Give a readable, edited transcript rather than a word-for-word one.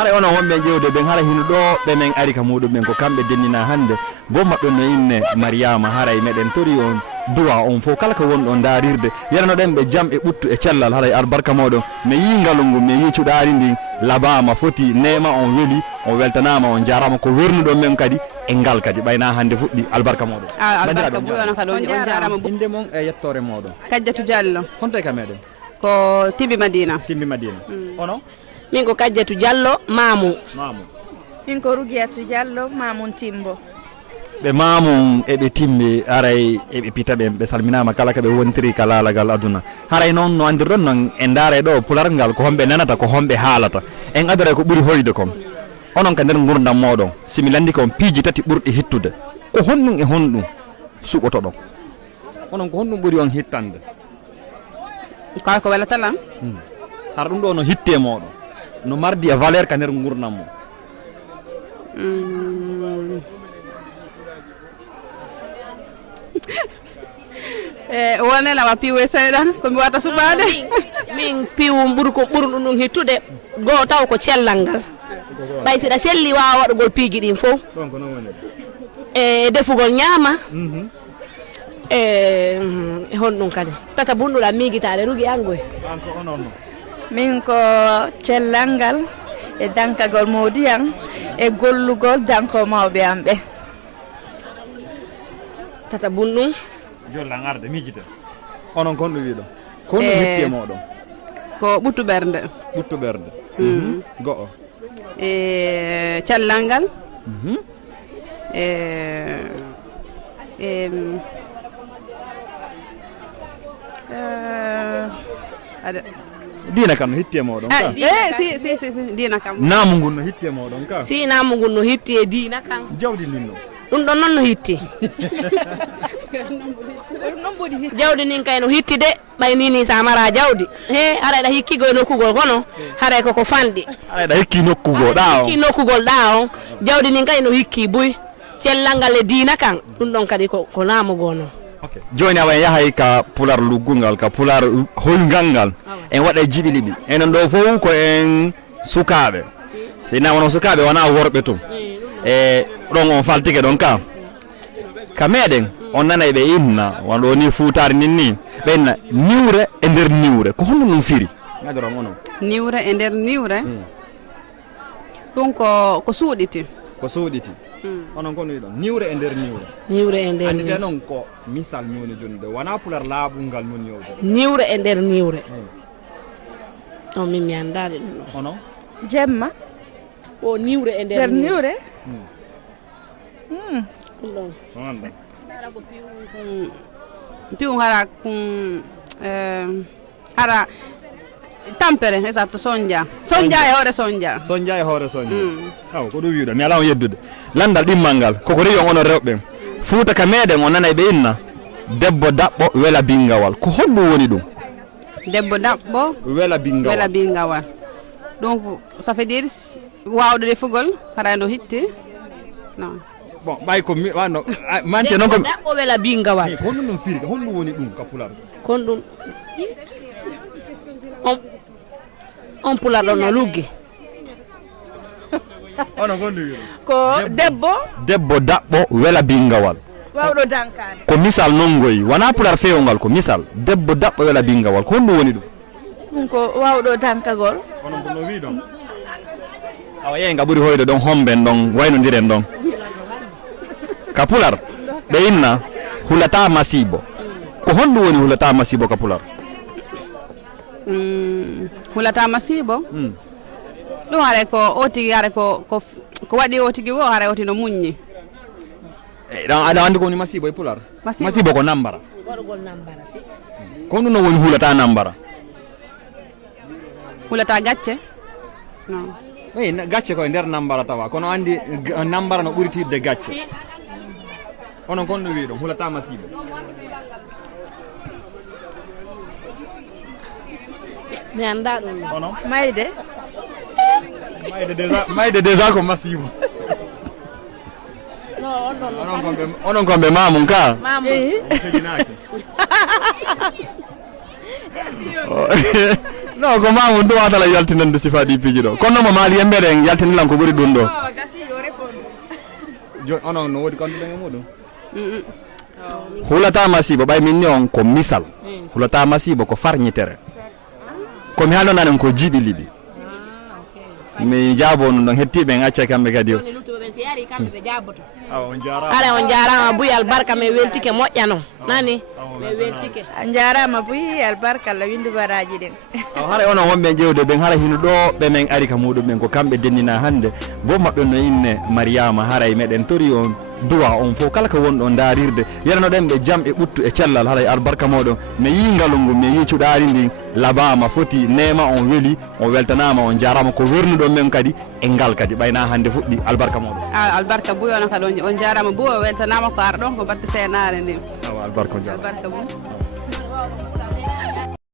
Ara ona wonbe jewde ben hala hinu do be men ari ka mudum men ko kambe dennina hande bo mabbe no inne Mariama haray meden tori on duwa on fo kala ko won darirde yerno den be jam e buttu e cellal haray albarka modon me yingalungu me yicu daari ndi labama foti nema on weli on weltanama on jarama ko wernudo men kadi e ngal kadi bayna hande fuddi albarka modon albarka buyono kado on jarama inde mon e yettore modon Kajjatu Diallo honte ka meden ko Timbi Madina ono min ko Kajjatu Diallo Mamou min ko Rugiatu Diallo Mamoun Timbo be Mamou e be Timbe aray e be pitabe be salminama kala ka be wontiri kala lagal aduna haray non no andiron non e ndare do pularngal ko hombe nanata ko hombe halata en adore ko buri hoyde kom onon ka nder gurdam modon simi landi ko piiji tati burdi hittude ko honnum e honnum suboto don onon ko honnum buri on hittande ko wala talam har dum do no hitte modon no mardi e valeur ka nder gurdam mo wonela wa piwe seeda ko mi wata subade min piwu buru ko buru dum hittude go taw ko cellal ngal bay sida selli wa wadugol piiji din fo don ko non woni e defugol nyama honnum kadi tata bundula migitade rugi angoy anko onon min ko cellangal e dankagol modiyam e gollugol danko mawbe ambe tata bundum jolla ngarde mijita onon kon do wiido kon do hitte modon ko buttu bernde go cellangal ada dina kam hitte modon ka si dina kam namu ngun no hitte modon ka si namu ngun no hitti e dina kan jawdi ninno dum don non no hitti jawdi nin kay no hitti de bay nini samara jawdi ara da hikki go nokkugol kono hare ko fandi ara da hikki nokkugo daaw hikki nokkugol daaw jawdi nin kay no hikki buy cellangal e dina kan dum don kadi ko namu gono okay joni awen yahay ka pular lugungal ka pular holgangal en wada jibilibi en do fo ko en sukabe sina wono sukabe wana worbe tum don on faltike don ka meden on nana be inna wando ni futari ninni benna niwre e nder niwre ko hono non firi ngadoro ngono niwre e nder niwre don ko suuditi onon kon wi don niwre e nder niwre andi non ko misal nyoni jonde wana pular laabungal non yowde niwre e nder niwre on mi andade onon jemma o niwre e nder niwre don wanda piu hara hara tampere esatto sonja e hore sonja aw ko do wiido mi ala on yeddude landal dimmangal koko rewi on rewbe fuuta ka meden on nana be inna debbo dabbo wela bingawal ko hollo woni dum debbo dabbo wela bingawal donc ça fait dire wawde defugol hara no hitti non bon bay ko mi wano mante non ko dabbo wela bingawal ko non firi hollo woni dum ka pular kon dum on pular don no lugge ono gondi ko debbo dabbo wela bingawal wawdo dankade ko misal non goyi wana pular fewngal ko misal debbo dabbo wela bingawal ko hono woni dum ko wawdo dankagol onon ko no wi don awa yenga buri hoyde don homben don wayno diren don ka pular be inna hulata masibo ko hono woni hulata masibo ka pular hulata masibo dum hare ko otigi hare ko wadi otigi wo hare oti no munni dan ada andi ko ni masibo e pular masibo ko nambara wargol nambara si ko no woni hulata nambara hulata gacce non gacce ko nder nambara tawa kono andi nambara no buri tidde gacce onon kon no wi don hulata masibo mi anda dum onon mayde déjà ko masibo non onon kon be mamum ka non ko ma won do watala yaltinande sifaɗi piiji ɗo kono mo maali yembere en yaltinilan ko ɓuri ɗum ɗo joni onon no woodi kanduɗen e muɗum hulata masibo ɓay min ni on ko misal hulata masibo ko farñitere komi haalno nanen ko jiiɓi liɓi mi jaabo no ɗon hettiɓe en acca kamɓe kadi o ala on jarama Buy albarka mi weltike moƴƴano nani mi weltike a jarama Buy albarka Allah windu baraji ɗen haray onon wonɓe ƴewde ɓen hara hino ɗo ɓe men ari ka muɗumen ko kamɓe dennina hannde bo maɓɓe no inne Mariama haray meɗen tori on duwa on fof kala ko wonɗo darirde yeranoɗen ɓe jaam e ɓuttu e cellal haray albarka moɗon mi yi ngalu ngu mi yi cuɗari ndi labama foti nema on weeli on weltanama on jarama ko wernuɗon men kadi e ngal kadi ɓayna hannde fuɗɗi albarka moɗon albarka Buy ono kadi on jarama Buy o weltanama ko ara ɗon ko batte senare ndi albarka Buy